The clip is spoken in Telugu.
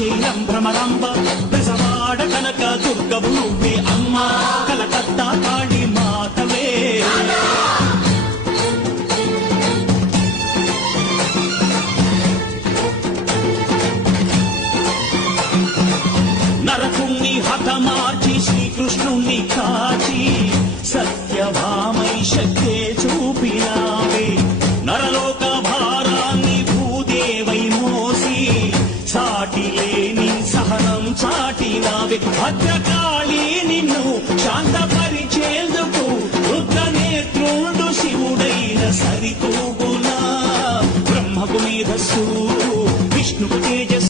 శ్రీశైలం భ్రమరాంబ బెజవాడ కనక దుర్గవు నువ్వే అమ్మా కలకత్తా కాళీ మాతవే నరకుణ్ణి హతమార్చి శ్రీకృష్ణుణ్ణి కాచి సత్యభామై శక్తే చూపినావే నరలోక భారాన్ని భూదేవై మోసి సాటి లేని సహనం చాటినావే భద్రకాళి